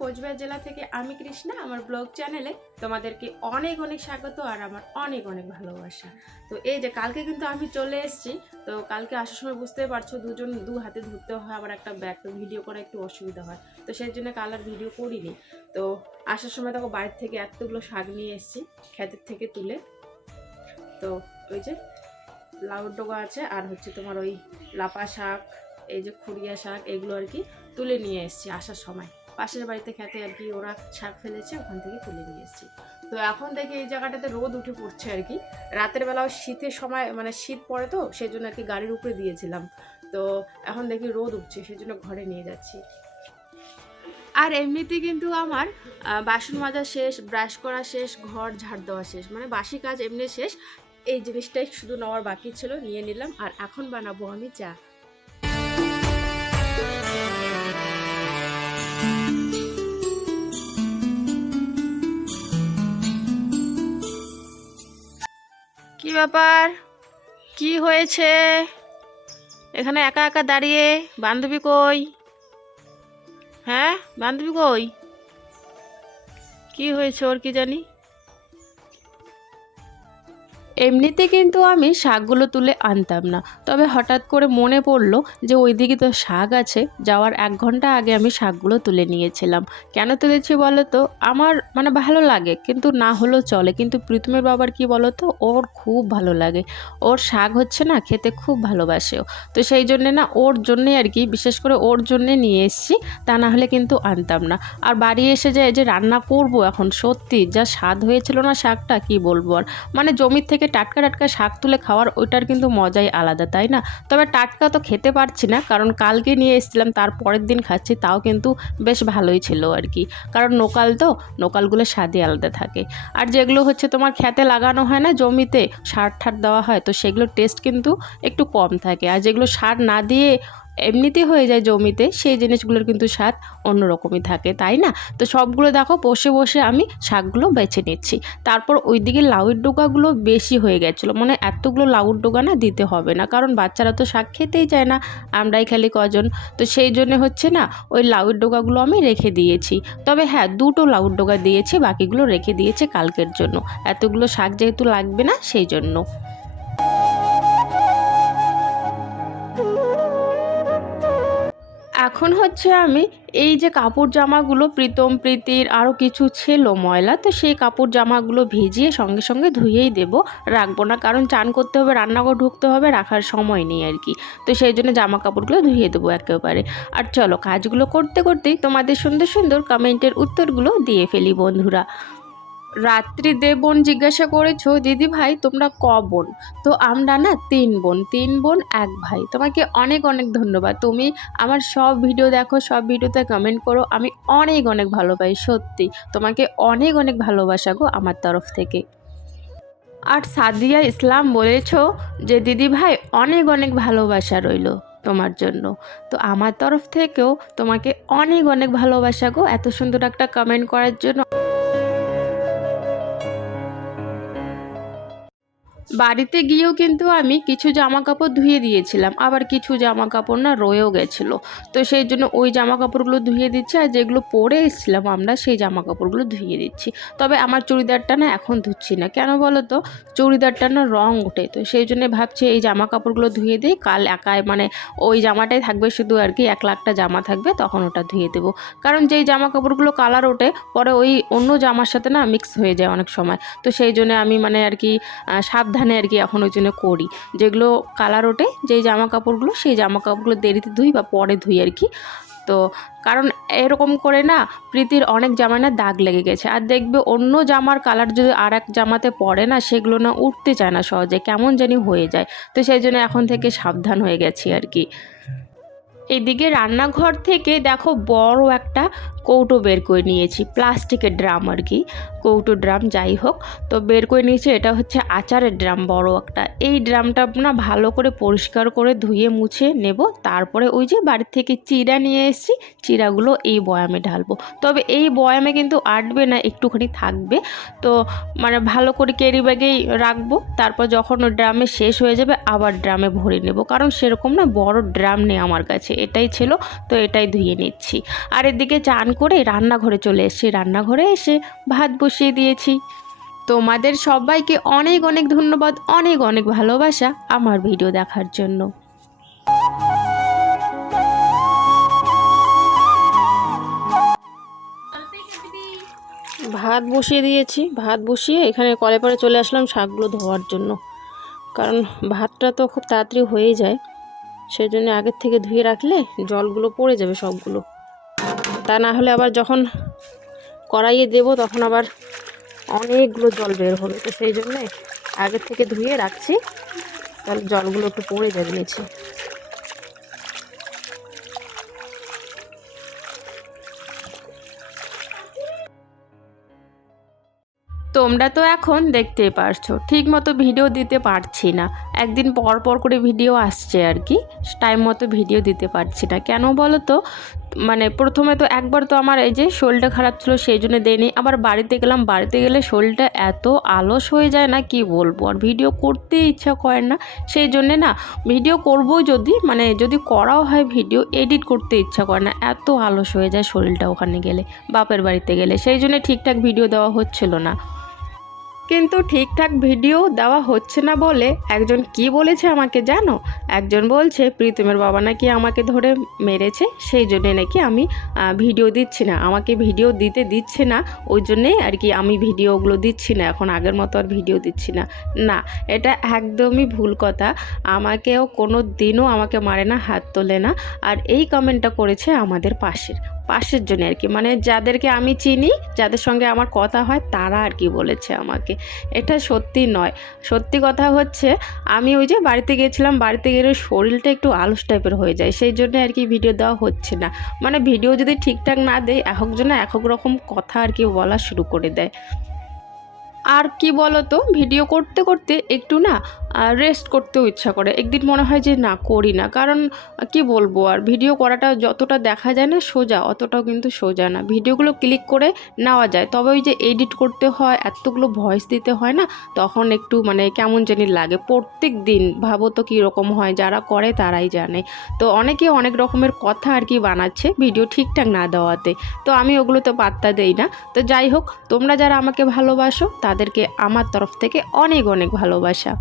কোচবিহার জেলা থেকে আমি কৃষ্ণা, আমার ব্লগ চ্যানেলে তোমাদেরকে অনেক অনেক স্বাগত আর আমার অনেক অনেক ভালোবাসা। তো এই যে কালকে কিন্তু আমি চলে এসেছি, তো কালকে আসার সময় বুঝতে পারছ দুজন দু হাতে ধরতে হয়, আবার একটা ব্যাগ তো ভিডিও করা একটু অসুবিধা হয়। তো সেই জন্য কাল আর ভিডিও করিনি। তো আসার সময় দেখো বাড়ির থেকে এতগুলো শাক নিয়ে এসেছি, ক্ষেতের থেকে তুলে। তো ওই যে লাউ ডোগা আছে আর হচ্ছে তোমার ওই লাপা শাক, এই যে খুরিয়া শাক, এগুলো আর কি তুলে নিয়ে এসেছি আসার সময়। পাশের বাড়িতে খেতে আর কি ওরা শাক ফেলেছে, ওখান থেকে তুলে নিয়ে এসেছি। তো এখন দেখি এই জায়গাটাতে রোদ উঠে পড়ছে আর কি। রাতের বেলাও শীতের সময় মানে শীত পড়ে তো সেই জন্য আর কি গাড়ির উপরে দিয়েছিলাম। তো এখন দেখি রোদ উঠছে সেই জন্য ঘরে নিয়ে যাচ্ছি। আর এমনিতে কিন্তু আমার বাসন মাজা শেষ, ব্রাশ করা শেষ, ঘর ঝাড় দেওয়া শেষ মানে বাসি কাজ এমনি শেষ। এই জিনিসটাই শুধু নেওয়ার বাকি ছিল, নিয়ে নিলাম। আর এখন বানাবো আমি চা। কি ব্যাপার? কি হয়েছে? এখানে একা একা দাঁড়িয়ে বান্ধবী কই? হ্যাঁ বান্ধবী কই? কি হয়েছে ওর কি জানি? এমনিতে কিন্তু আমি শাকগুলো তুলে আনতাম না। তবে হঠাৎ করে মনে পড়ল যে ওইদিকে তো শাক আছে, যাওয়ার এক ঘণ্টা আগে আমি শাকগুলো তুলে নিয়েছিলাম। কেন তুলেছি বলো তো আমার মানে ভালো লাগে, কিন্তু না হলেও চলে। কিন্তু প্রীতমের বাবার কি বলো তো ওর খুব ভালো লাগে। ওর শাক হচ্ছে না, খেতে খুব ভালোবাসে ও। তো সেই জন্যে না ওর জন্যে আর কি, বিশেষ করে ওর জন্যে নিয়ে এসেছি, তা না হলে কিন্তু আনতাম না। আর বাড়ি এসে যে যে রান্না করব এখন, সত্যি যা স্বাদ হয়েছিল না শাকটা, কি বলব আর? মানে জমির থেকে টাটকা টাটকা শাক তুলে খাওয়ার ওইটার কিন্তু মজাই আলাদা, তাই না? তবে টাটকা তো খেতে পারছি না, কারণ কালকে নিয়ে এসেছিলাম, তার পরের দিন খাচ্ছি, তাও কিন্তু বেশ ভালোই ছিল আর কি। কারণ নোকাল তো নোকালগুলো স্বাদই আলাদা থাকে। আর যেগুলো হচ্ছে তোমার খেতে লাগানো হয় না, জমিতে সার ঠার দেওয়া হয়, তো সেগুলো টেস্ট কিন্তু একটু কম থাকে। আর যেগুলো সার না দিয়ে এমনিতে হয়ে যায় জমিতে, সেই জিনিসগুলোর কিন্তু স্বাদ অন্যরকমই থাকে, তাই না? তো সবগুলো দেখো, বসে বসে আমি শাকগুলো বেছে নিচ্ছি। তারপর ওই দিকে লাউয়ের ডোকাগুলো বেশি হয়ে গেছিল। মানে এতগুলো লাউর ডোকা না দিতে হবে না, কারণ বাচ্চারা তো শাক খেতেই চায় না, আমরাই খালি কজন। তো সেই জন্য হচ্ছে না, ওই লাউয়ের ডোকাগুলো আমি রেখে দিয়েছি। তবে হ্যাঁ দুটো লাউর ডোকা দিয়েছি, বাকিগুলো রেখে দিয়েছে কালকের জন্য। এতগুলো শাক যেহেতু লাগবে না, সেই জন্য। এখন হচ্ছে আমি এই যে কাপড় জামাগুলো প্রীতম, প্রীতির আরও কিছু ছিল ময়লা, তো সেই কাপড় জামাগুলো ভিজিয়ে সঙ্গে সঙ্গে ধুয়েই দেবো, রাখব না। কারণ চান করতে হবে, রান্নাঘর ঢুকতে হবে, রাখার সময় নেই আর কি। তো সেই জন্য জামা কাপড়গুলো ধুয়ে দেবো একেবারে। আর চলো কাজগুলো করতে, করতেই তোমাদের সুন্দর সুন্দর কমেন্টের উত্তরগুলো দিয়ে ফেলি বন্ধুরা। রাত্রি দে বোন জিজ্ঞাসা করেছ, দিদি ভাই, তোমরা ক বোন? তো আমরা না তিন বোন তিন বোন, এক ভাই। তোমাকে অনেক অনেক ধন্যবাদ। তুমি আমার সব ভিডিও দেখো, সব ভিডিওতে কমেন্ট করো, আমি অনেক অনেক ভালো পাই সত্যি। তোমাকে অনেক অনেক ভালোবাসা গো আমার তরফ থেকে। আর সাদিয়া ইসলাম বলেছ যে, দিদি ভাই, অনেক অনেক ভালোবাসা রইল তোমার জন্য। তো আমার তরফ থেকেও তোমাকে অনেক অনেক ভালোবাসা গো, এত সুন্দর একটা কমেন্ট করার জন্য। বাড়িতে গিয়েও কিন্তু আমি কিছু জামা কাপড় ধুয়ে দিয়েছিলাম। আবার কিছু জামা কাপড় না রয়েও গেছিল। তো সেই জন্য ওই জামা কাপড়গুলো ধুয়ে দিচ্ছি আর যেগুলো পরে এসেছিলাম আমরা সেই জামা কাপড়গুলো ধুয়ে দিচ্ছি। তবে আমার চুড়িদারটা না এখন ধুচ্ছি না। কেন বলো তো? চুড়িদারটা না রং ওঠে। তো সেই জন্য ভাবছি এই জামা কাপড়গুলো ধুয়ে দিই। কাল একাই মানে ওই জামাটাই থাকবে শুধু আর কি এক লাখটা জামা থাকবে তখন ওটা ধুয়ে দেবো। কারণ যেই জামা কাপড়গুলো কালার ওঠে পরে ওই অন্য জামার সাথে না মিক্স হয়ে যায় অনেক সময়। তো সেই জন্য আমি মানে আর কি আহ, সাবধানে আর কি এখন ওই জন্য করি। যেগুলো কালার ওঠে, যেই জামা কাপড়গুলো সেই জামা কাপড়গুলো দেরিতে ধুই বা পরে ধুই আর কি। তো কারণ এরকম করে না প্রীতির অনেক জামায় না দাগ লেগে গেছে। আর দেখবে অন্য জামার কালার যদি আর এক জামাতে পড়ে না, সেগুলো না উঠতে চায় না সহজে, কেমন জানি হয়ে যায়। তো সেই জন্য এখন থেকে সাবধান হয়ে গেছি আর কি। এদিকে রান্নাঘর থেকে দেখো বড় একটা কৌটো বের করে নিয়েছি, প্লাস্টিকের ড্রাম আর কি, কৌটো ড্রাম যাই হোক। তো বের করে নিয়েছি, এটা হচ্ছে আচারের ড্রাম, বড় একটা। এই ড্রামটা না ভালো করে পরিষ্কার করে ধুয়ে মুছে নেব, তারপরে ওই যে বাড়ির থেকে চিড়া নিয়ে এসেছি, চিড়াগুলো এই বয়ামে ঢালবো। তবে এই বয়ামে কিন্তু আটবে না, একটুখানি থাকবে। তো মানে ভালো করে ক্যারি ব্যাগেই রাখব, তারপর যখন ড্রামে শেষ হয়ে যাবে, আবার ড্রামে ভরে নেব। কারণ সেরকম না বড় ড্রাম নেই আমার কাছে, এটাই ছিল, তো এটাই ধুয়ে নিচ্ছি। আর এদিকে চান করে রান্নাঘরে চলে এসেছি। রান্নাঘরে এসে ভাত বসিয়ে দিয়েছি। তোমাদের সবাইকে অনেক অনেক ধন্যবাদ, অনেক অনেক ভালোবাসা আমার ভিডিও দেখার জন্য। ভাত বসিয়ে দিয়েছি। ভাত বসিয়ে এখানে কলে পরে চলে আসলাম শাকগুলো ধোয়ার জন্য। কারণ ভাতটা তো খুব তাড়াতাড়ি হয়ে যায়। সেই জন্য আগের থেকে ধুয়ে রাখলে জলগুলো পড়ে যাবে সবগুলো। তা না হলে আবার যখন কড়াইয়ে দেবো তখন আবার অনেকগুলো জল বের হবে। তো সেই জন্যে আগের থেকে ধুয়ে রাখছি। তাহলে জলগুলো একটু পড়ে যাবে নিচে। তোমরা তো এখন দেখতেই পারছ, ঠিক মতো ভিডিও দিতে পারছি না। একদিন পর পর করে ভিডিও আসছে আর কি টাইম মতো ভিডিও দিতে পারছি না। কেন বলো তো? মানে প্রথমে তো একবার তো আমার এই যে শরীরটা খারাপ ছিল সেই জন্য দেয়নি। আবার বাড়িতে গেলাম, বাড়িতে গেলে শরীরটা এত আলস হয়ে যায় না, কি বলব? আর ভিডিও করতে ইচ্ছা করে না। সেই জন্যে না ভিডিও করব যদি মানে যদি করাও হয় ভিডিও এডিট করতে ইচ্ছা করে না। এত আলস হয়ে যায় শরীরটা ওখানে গেলে, বাপের বাড়িতে গেলে। সেই জন্য ঠিকঠাক ভিডিও দেওয়া হচ্ছিল না। কিন্তু ঠিকঠাক ভিডিও দেওয়া হচ্ছে না বলে একজন কি বলেছে আমাকে জানো? একজন বলছে, প্রীতমের বাবা নাকি আমাকে ধরে মেরেছে, সেই জন্যে নাকি আমি ভিডিও দিচ্ছি না। আমাকে ভিডিও দিতে দিচ্ছে না, ওই জন্যেই আর কি আমি ভিডিওগুলো দিচ্ছি না। এখন আগের মতো আর ভিডিও দিচ্ছি না। না, এটা একদমই ভুল কথা। আমাকেও কোনো দিনও আমাকে মারে না, হাত তোলে না। আর এই কমেন্টটা করেছে আমাদের পাশের। পাশের জন্য আর কি। মানে যাদেরকে আমি চিনি, যাদের সঙ্গে আমার কথা হয়, তারা আর কি বলেছে আমাকে। এটা সত্যি নয়। সত্যি কথা হচ্ছে, আমি ওই যে বাড়িতে গিয়েছিলাম, বাড়িতে গেলে শরীরটা একটু আলস টাইপের হয়ে যায়। সেই জন্য আর কি ভিডিও দেওয়া হচ্ছে না। মানে ভিডিও যদি ঠিকঠাক না দেয় একজন এক রকম কথা আর কি বলা শুরু করে দেয়। আর কি বলো তো ভিডিও করতে করতে একটু না রেস্ট করতেও ইচ্ছা করে। একদিন মনে হয় যে না, করি না। কারণ কি বলব আর? ভিডিও করাটা যতটা দেখা যায় না সোজা, অতটাও কিন্তু সোজা না। ভিডিওগুলো ক্লিক করে নেওয়া যায়। তবে ওই যে এডিট করতে হয়, এতগুলো ভয়েস দিতে হয় না, তখন একটু মানে কেমন জানি লাগে। প্রত্যেক দিন ভাবো তো কীরকম হয়, যারা করে তারাই জানে। তো অনেকে অনেক রকমের কথা আর কি বানাচ্ছে ভিডিও ঠিকঠাক না দেওয়াতে। তো আমি ওগুলো তো পাত্তা দেই না। তো যাই হোক, তোমরা যারা আমাকে ভালোবাসো তাদেরকে আমার তরফ থেকে অনেক অনেক ভালোবাসা।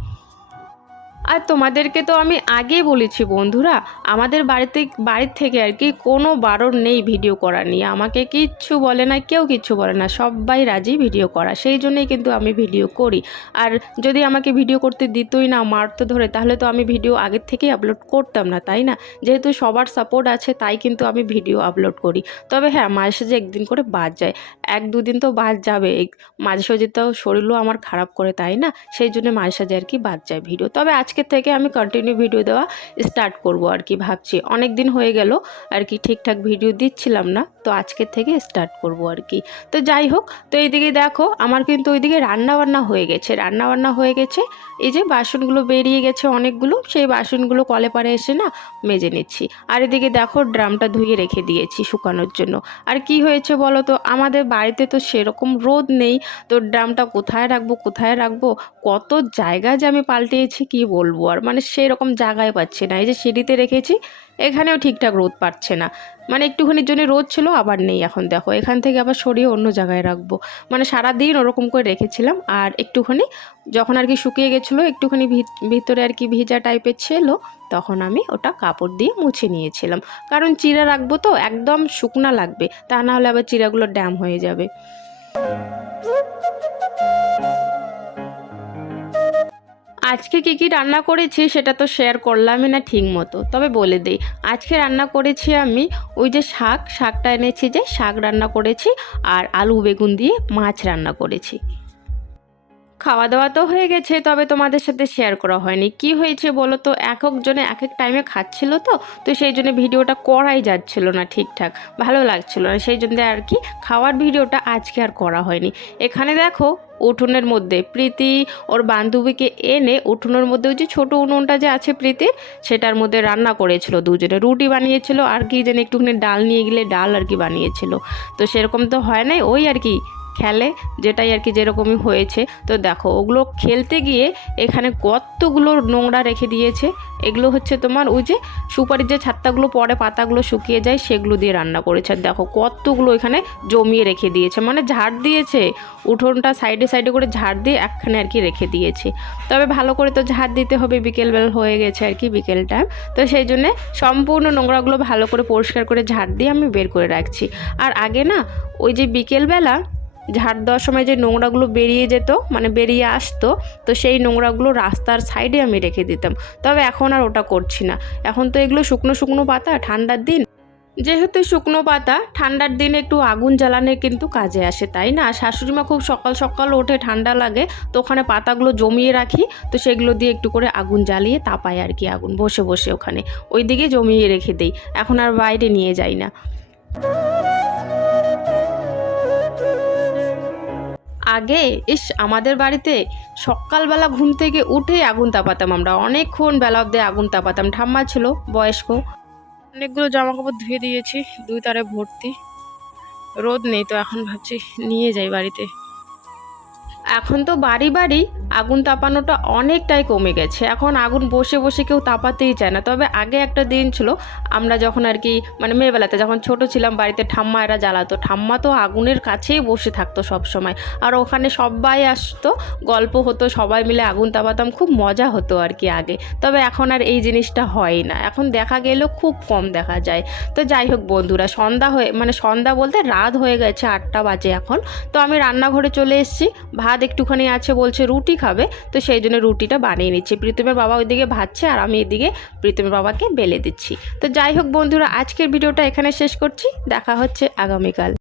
আর তোমাদেরকে তো আমি আগেই বলেছি বন্ধুরা, আমাদের বাড়িতে, বাড়ির থেকে আর কি কোনো বারণ নেই ভিডিও করা নিয়ে। আমাকে কিচ্ছু বলে না, কেউ কিচ্ছু বলে না, সবাই রাজি ভিডিও করা। সেই জন্যই কিন্তু আমি ভিডিও করি। আর যদি আমাকে ভিডিও করতে দিতই না, মারতো ধরে, তাহলে তো আমি ভিডিও আগের থেকেই আপলোড করতাম না, তাই না? যেহেতু সবার সাপোর্ট আছে, তাই কিন্তু আমি ভিডিও আপলোড করি। তবে হ্যাঁ মাঝে সাঝে একদিন করে বাদ যায়। এক দুদিন তো বাদ যাবে। মাঝে সাঝে তো শরীরও আমার খারাপ করে, তাই না? সেই জন্য মাঝে সাঝে আর কি বাদ যায় ভিডিও। তবে আজকের থেকে আমি কন্টিনিউ ভিডিও দেওয়া স্টার্ট করব আর কি ভাবছি। অনেক দিন হয়ে গেল আর কি ঠিকঠাক ভিডিও দিচ্ছিলাম না, তো আজকের থেকে স্টার্ট করব আর কি। তো যাই হোক, তো এইদিকে দেখো, আমার কিন্তু ওইদিকে রান্না বান্না হয়ে গেছে। রান্না বান্না হয়ে গেছে, এই যে বাসনগুলো বেরিয়ে গেছে অনেকগুলো, সেই বাসনগুলো কলে পারে এসে না মেজে নিচ্ছি। আর এদিকে দেখো, ড্রামটা ধুয়ে রেখে দিয়েছি শুকানোর জন্য। আর কি হয়েছে বলো তো, আমাদের বাড়িতে তো সেরকম রোদ নেই, তো ড্রামটা কোথায় রাখব কোথায় রাখব, কত জায়গা যে আমি পাল্টিয়েছি কি বলব আর মানে সেই রকম জায়গায় পাচ্ছি না। এই যে সিঁড়িতে রেখেছি, এখানেও ঠিকঠাক রোদ পাচ্ছে না। মানে একটুখানির জন্য রোদ ছিল, আবার নেই এখন দেখো। এখান থেকে আবার সরিয়ে অন্য জায়গায় রাখব। মানে সারাদিন ওরকম করে রেখেছিলাম আর একটুখানি যখন আর কি শুকিয়ে গেছিল, একটুখানি ভিত- ভিতরে আর কি ভিজা টাইপের ছিল, তখন আমি ওটা কাপড় দিয়ে মুছে নিয়েছিলাম। কারণ চিরা রাখব তো, একদম শুকনা লাগবে, তা না হলে আবার চিরাগুলো ড্যাম হয়ে যাবে। আজকে কী কী রান্না করেছি সেটা তো শেয়ার করলামই না ঠিক মতো। তবে বলে দিই, আজকে রান্না করেছি আমি ওই যে শাক, শাকটা এনেছি যে শাক রান্না করেছি আর আলু বেগুন দিয়ে মাছ রান্না করেছি। খাওয়া দাওয়া তো হয়ে গেছে, তবে তোমাদের সাথে শেয়ার করা হয়নি। কি হয়েছে বলো তো? এক একজনে এক এক টাইমে খাচ্ছিল তো তো সেই জন্য ভিডিওটা করাই যাচ্ছিল না ঠিকঠাক, ভালো লাগছিল না। সেই জন্য আর কি, খাওয়ার ভিডিওটা আজকে আর করা হয়নি। এখানে দেখো উঠোনের মধ্যে। প্রীতি ওর বান্ধবীকে এনে উঠোনের মধ্যে ওই যে ছোটো উনুনটা যে আছে প্রীতি, সেটার মধ্যে রান্না করেছিল। দুজনে রুটি বানিয়েছিল আর কি যেন একটুখানি ডাল নিয়ে গেলে ডাল আর কি বানিয়েছিল। তো সেরকম তো হয় নাই, ওই আর কি খেলে, যেটাই আর কি যেরকমই হয়েছে। তো দেখো, ওগুলো খেলতে গিয়ে এখানে কতগুলো নোংরা রেখে দিয়েছে। এগুলো হচ্ছে তোমার ওই যে সুপারির যে ছাত্তাগুলো, পরে পাতাগুলো শুকিয়ে যায়, সেগুলো দিয়ে রান্না করেছে। দেখো, কতগুলো এখানে জমিয়ে রেখে দিয়েছে। মানে ঝাড় দিয়েছে, উঠোনটা সাইডে সাইডে করে ঝাড় দিয়ে একখানে আর কি রেখে দিয়েছে। তবে ভালো করে তো ঝাড় দিতে হবে, বিকেলবেলা হয়ে গেছে আর কি বিকেল টাইম তো সেই জন্যে সম্পূর্ণ নোংরাগুলো ভালো করে পরিষ্কার করে ঝাড় দিয়ে আমি বের করে রাখছি। আর আগে না, ওই যে বিকেলবেলা ঝাড় দেওয়ার সময় যে নোংরাগুলো বেরিয়ে যেত মানে বেরিয়ে আসতো, তো সেই নোংরাগুলো রাস্তার সাইডে আমি রেখে দিতাম। তবে এখন আর ওটা করছি না। এখন তো এগুলো শুকনো শুকনো পাতা, ঠান্ডার দিন। যেহেতু শুকনো পাতা, ঠান্ডার দিনে একটু আগুন জ্বালানো কিন্তু কাজে আসে, তাই না? শাশুড়ি মা খুব সকাল সকাল ওঠে, ঠান্ডা লাগে, তো ওখানে পাতাগুলো জমিয়ে রাখি, তো সেগুলো দিয়ে একটু করে আগুন জ্বালিয়ে তাপাই আর কি আগুন, বসে বসে ওখানে। ওই দিকে জমিয়ে রেখে দেই। এখন আর বাইরে নিয়ে যাই না। আগে ইস আমাদের বাড়িতে সকালবেলা ঘুম থেকে উঠেই আগুন তাপাতাম আমরা। অনেকক্ষণ বেলা অব্দি আগুন তাপাতাম। ঠাম্মা ছিল বয়স্ক। অনেকগুলো জামা কাপড় ধুয়ে দিয়েছি দুই তারে ভর্তি। রোদ নেই তো এখন ভাবছি নিয়ে যাই বাড়িতে। এখন তো বাড়ি বাড়ি আগুন তাপানোটা অনেকটাই কমে গেছে। এখন আগুন বসে বসে কেউ তাপাতেই চায় না। তবে আগে একটা দিন ছিল, আমরা যখন আর কি মানে মেয়েবেলাতে যখন ছোট ছিলাম, বাড়িতে ঠাম্মা এরা জ্বালাতো। ঠাম্মা তো আগুনের কাছেই বসে থাকতো সব সময় আর ওখানে সবাই আসতো, গল্প হতো, সবাই মিলে আগুন তাপাতাম, খুব মজা হতো আর কি আগে। তবে এখন আর এই জিনিসটা হয় না। এখন দেখা গেলেও খুব কম দেখা যায়। তো যাই হোক বন্ধুরা, সন্ধ্যা হয়ে মানে সন্ধ্যা বলতে রাত হয়ে গেছে আটটা বাজে এখন। তো আমি রান্নাঘরে চলে এসেছি। ভাত একটুখানি আছে বলছে, রুটি খাবে, তো সেই জন্য রুটিটা বানিয়ে নিচ্ছি। প্রীতমের বাবা ওইদিকে ভাজছে আর আমি এদিকে প্রীতমের বাবাকে বেলে দিচ্ছি। তো যাই হোক বন্ধুরা, আজকের ভিডিওটা এখানে শেষ করছি। দেখা হচ্ছে আগামীকাল।